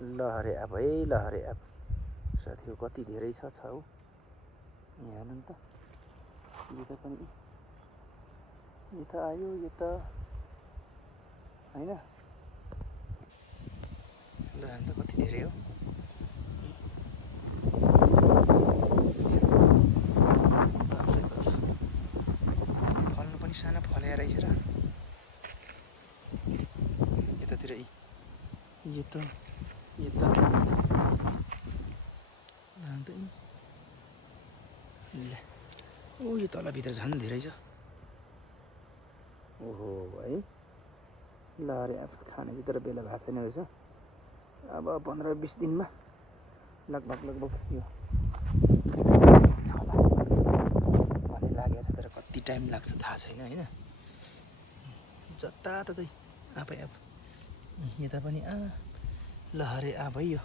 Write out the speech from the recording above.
लहरे आँप है लहरे आँप साथीहरु कति धेरै छ हौ यहाँ हेर्नु त यता पनि यता आयो यता हैन ल हेर्नु त कति धेरै हो फल्नु पनि सानो फलेर रहेछ र यतातिर यता यता ओ यो तल भित्र झन् धेरै छ ओहो है लहरे आँप खाने भित्र बेला भएको छैन रहेछ अब 15-20 दिनमा लगभग यो होला भन्ने लागेको छ तर कति टाइम लाग्छ थाहा छैन हैन जताततै आँपै आँप यता पनि लहरे आँप है यो